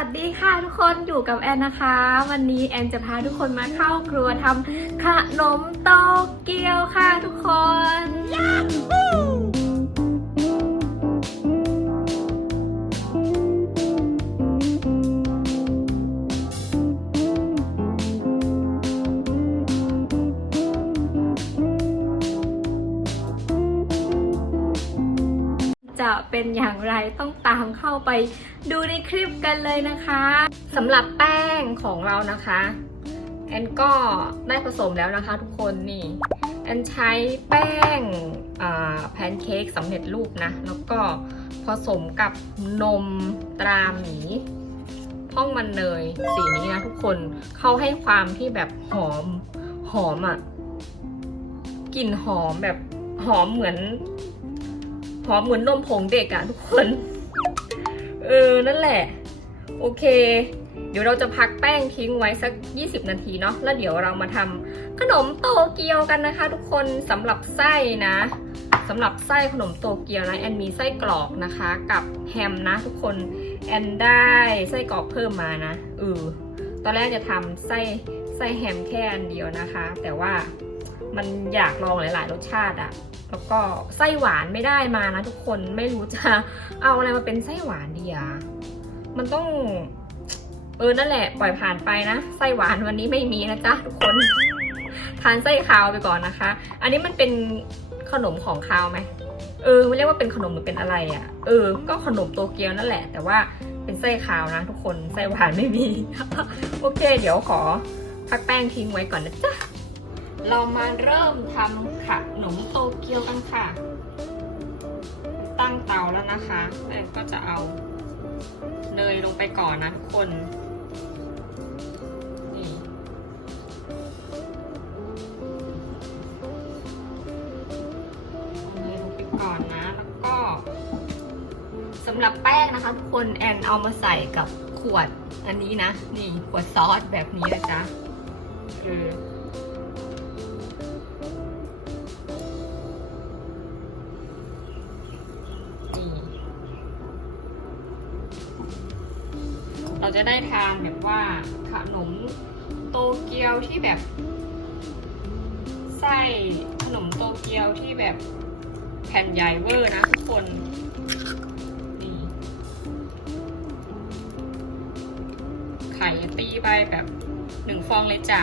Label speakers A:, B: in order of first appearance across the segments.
A: วัสดีค่ะทุกคนอยู่กับแอนนะคะ วันนี้แอนจะพาทุกคนมาเข้าครัวทำขนมโตเกียวค่ะทุกคน จะเป็นอย่างไรต้องตามเข้าไปดูในคลิปกันเลยนะคะสำหรับแป้งของเรานะคะแอนก็ได้ผสมแล้วนะคะทุกคนนี่แอนใช้แป้งแพนเค้กสำเร็จรูปนะ แล้วก็ผสมกับนมตราหมีห้องมันเนยสีนี้นะทุกคนเขาให้ความที่แบบหอมหอมอะ่ะกลิ่นหอมแบบหอมเหมือน หอมเหมือนนมผงเด็กอะทุกคน เออ นั่นแหละ โอเค เดี๋ยวเราจะพักแป้งทิ้งไว้สัก 20 นาทีเนาะ แล้วเดี๋ยวเรามาทำขนมโตเกียวกันนะคะ ทุกคนสำหรับไส้นะสำหรับไส้ขนมโตเกียวนะแอนมีไส้กรอกนะคะ กับแฮมนะทุกคนแอนได้ไส้กรอกเพิ่มมานะเออตอนแรกจะทำไส้ไส้แฮมแค่อันเดียวนะคะ แต่ว่า มันอยากลองหลาย ๆ รสชาติอะแล้วก็ไส้หวานไม่ได้มานะทุกคนไม่รู้จะเอาอะไรมาเป็นไส้หวานดีอะมันต้อง เออนั่นแหละปล่อยผ่านไปนะไส้หวานวันนี้ไม่มีนะจ๊ะทุกคนทานไส้คาวไปก่อนนะคะ อันนี้มันเป็นขนมของคาวไหมเออไม่เรียกว่าเป็นขนมหรือเป็นอะไรอะ่ะ เออ ก็ขนมโตเกียวนั่นแหละ แต่ว่าเป็นไส้คาวนะทุกคนไส้หวานไม่มี โอเค เดี๋ยวขอพักแป้งทิ้งไว้ก่อนนะจ๊ะ เรามาเริ่มทำขนมโตเกียวกันค่ะ ตั้งเตาแล้วนะคะแล้วก็จะเอาเนยลงไปก่อนนะทุกคนนี่เอาเนยลงไปก่อนนะ แล้วก็สำหรับแป้งนะคะทุกคนแอนเอามาใส่กับขวดอันนี้นะ นี่ขวดซอสแบบนี้นะจ๊ะคือ จะได้ทานแบบว่าขนมโตเกียวที่แบบ ไส้ขนมโตเกียวที่แบบแผ่นใหญ่เวอร์นะทุกคนนี่ไข่ตีไปแบบหนึ่งฟองเลยจ้ะ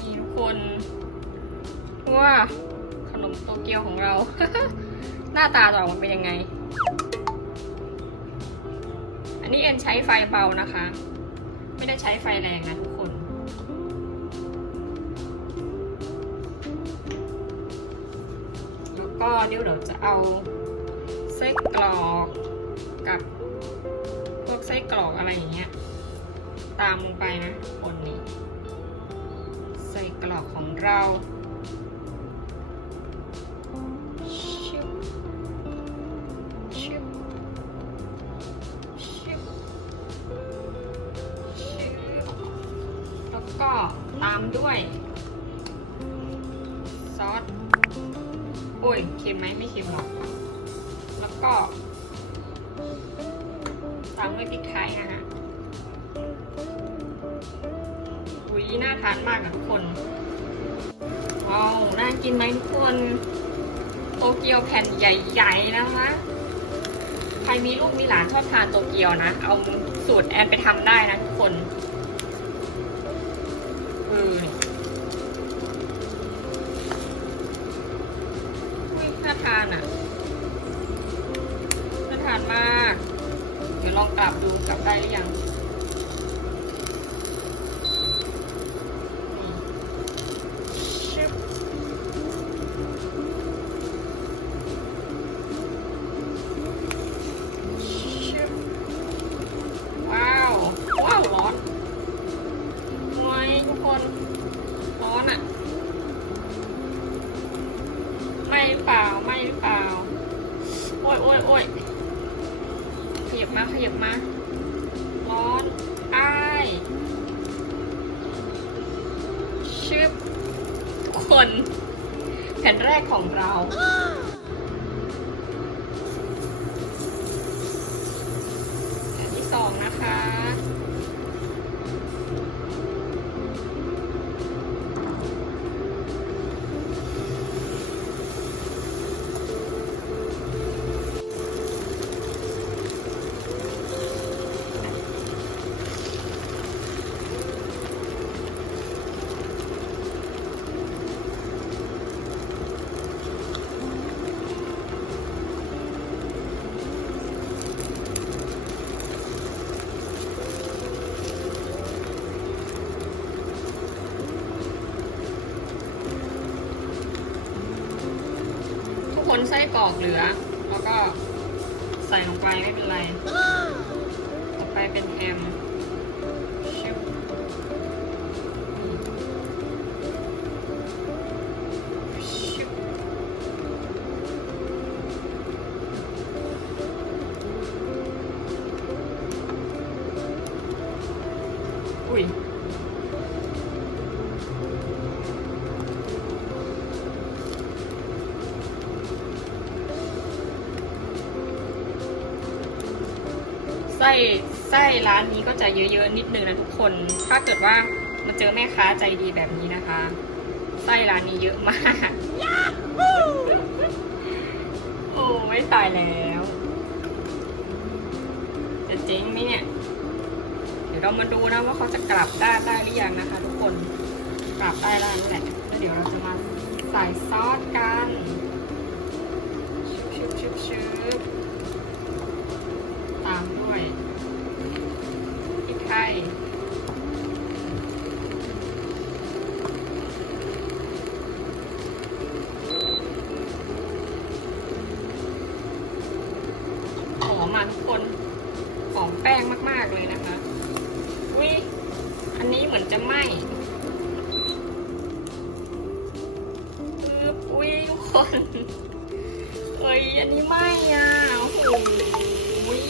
A: นี่ทุกคน ว่าขนมโตเกียวของเรา หน้าตาจะออกมาเป็นยังไง อันนี้เอ็นใช้ไฟเบานะคะ ไม่ได้ใช้ไฟแรงนะทุกคนแล้วก็เดี๋ยวเราจะเอาไส้กรอกกับพวกไส้กรอกอะไรอย่างเงี้ย ตามลงไปนะคนนี่ใส่กรอกของเรา ก็ตามด้วย ซอส โอ้ย เค็มไหมไม่เค็มหรอก แล้วก็ ตามด้วยพริกไทยนะฮะอุ้ยน่าทานมากนะทุกคนว้าวน่ากินไหมทุกคน โตเกียวแผ่นใหญ่ๆนะคะ ใครมีลูกมีหลานชอบทานโตเกียวนะ เอาสูตรแอนไปทำได้นะทุกคน มาทานอะน่าทานมาก เดี๋ยวลองกลับดูกลับได้หรือยัง มาขยับมาร้อนอ้ายชึบทุกคน แผ่นแรกของเรา แผ่นที่สองนะคะ ทุกคน ไส้กรอกเหลือ แล้วก็ใส่ลงไปไม่เป็นไร ต่อไปเป็นแฮมชิบชิบอุ้ย ส้ไส้ร้านนี้ก็จะเยอะๆนิดนึงนะทุกคน ถ้าเกิดว่ามาเจอแม่ค้าใจดีแบบนี้นะคะไส้ร้านนี้เยอะมากโอ้ไม่ตายแล้ว จะเจ๊งไหมเนี่ย เดี๋ยวเรามาดูนะว่าเขาจะกลับได้ได้หรือยังนะคะ ทุกคน กลับได้แล้วนั่แหละแล้วเดี๋ยวเราจะมาใส่ซอสกันชึบชึบชึบชึบ ตามด้วยพริกไทยาทุกคนหอมแป้งมาก ๆ เลยนะคะอุ้ยอันนี้เหมือนจะไหม้ปึ๊บอุ้ยทุกคนเอ้ยอันนี้ไหม้อะโอ้โหอุ๊ย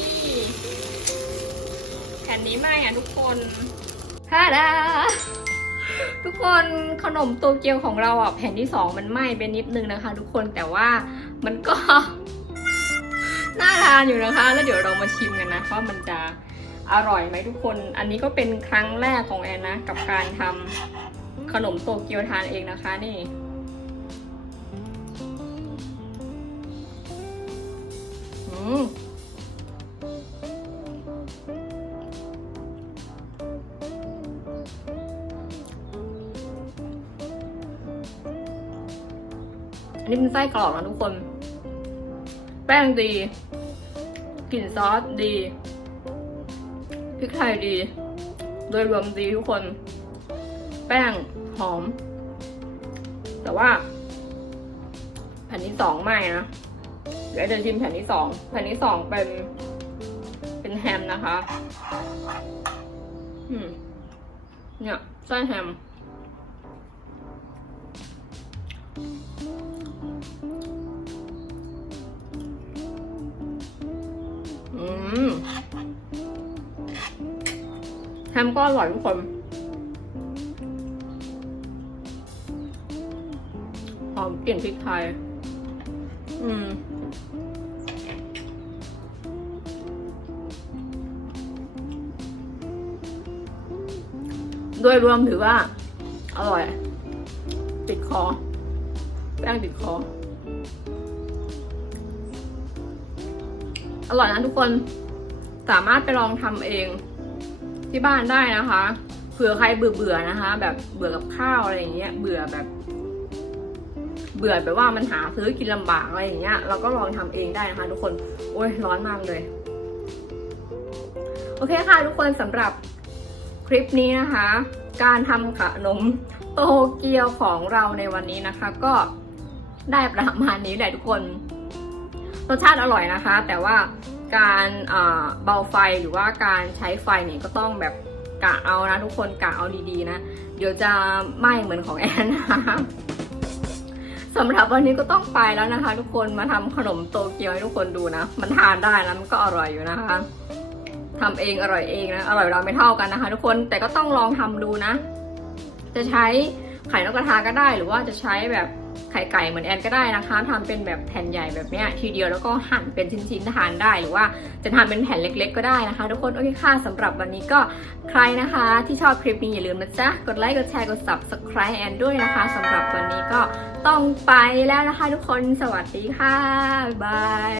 A: แผ่นนี้ไหม้อะทุกคนฮ่าดาทุกคนขนมโตเกียวของเราอะแผ่นที่สองมันไหม้ไปนิดนึงนะคะ ทุกคนแต่ว่ามันก็ น่าทานอยู่นะคะ แล้วเดี๋ยวเรามาชิมกันนะว่ามันจะอร่อยไหมทุกคน อันนี้ก็เป็นครั้งแรกของแอนนะ กับการทำขนมโตเกียวทานเองนะคะนี่อันนี้เป็นไส้กรอกนะทุกคน แป้งดี กลิ่นซอสดี พริกไทยดี โดยรวมดีทุกคน แป้งหอม แต่ว่า แผ่นที่สองไม่นะ เดี๋ยวจะชิมแผ่นที่สอง แผ่นที่สองเป็น เป็นแฮมนะคะ อืม เนี่ยไส้แฮม มก็อร่อยทุกคนหอมกลิ่นพริกไทย อืมโดยรวมถือว่า อร่อย ติดคอ แป้งติดคอ อร่อยนะทุกคน สามารถไปลองทำเอง ที่บ้านได้นะคะ เผื่อใครเบื่อเบื่อๆนะคะ แบบเบื่อกับข้าวอะไรอย่างเงี้ย เบื่อแบบ เบื่อแบบว่ามันหาซื้อกินลำบากอะไรอย่างเงี้ย เราก็ลองทำเองได้นะคะ ทุกคน โอ้ยร้อนมากเลย โอเคค่ะ ทุกคนสำหรับคลิปนี้นะคะ การทำขนมโตเกียวของเราในวันนี้นะคะ ก็ได้ประมาณนี้แหละทุกคนรสชาติอร่อยนะคะ แต่ว่า การเบาไฟหรือว่าการใช้ไฟเนี่ยก็ต้องแบบกะเอานะทุกคนกะเอาดีๆนะ เดี๋ยวจะไหม้เหมือนของแอนนะคะสำหรับวันนี้ก็ต้องไปแล้วนะคะ ทุกคนมาทำขนมโตเกียวให้ทุกคนดูนะ มันทานได้นะมันก็อร่อยอยู่นะคะทำเองอร่อยเองนะอร่อยเราไม่เท่ากันนะคะ ทุกคนแต่ก็ต้องลองทำดูนะ จะใช้ ไข่นกกระทาก็ได้ หรือว่าจะใช้แบบไข่ไก่เหมือนแอนก็ได้นะคะทำเป็นแบบแผ่นใหญ่แบบเนี้ยทีเดียวแล้วก็หั่นเป็นชิ้นๆทานได้ หรือว่าจะทาเป็นแผ่นเล็ก ๆ ก็ได้นะคะ ทุกคนโอเคค่ะสำหรับวันนี้ก็ใครนะคะ ที่ชอบคลิปนี้อย่าลืมนะจ๊ะกดไลค์กดแชร์กด subscribe แอนด้วยนะคะสำหรับวันนี้ก็ต้องไปแล้วนะคะ ทุกคนสวัสดีค่ะบาย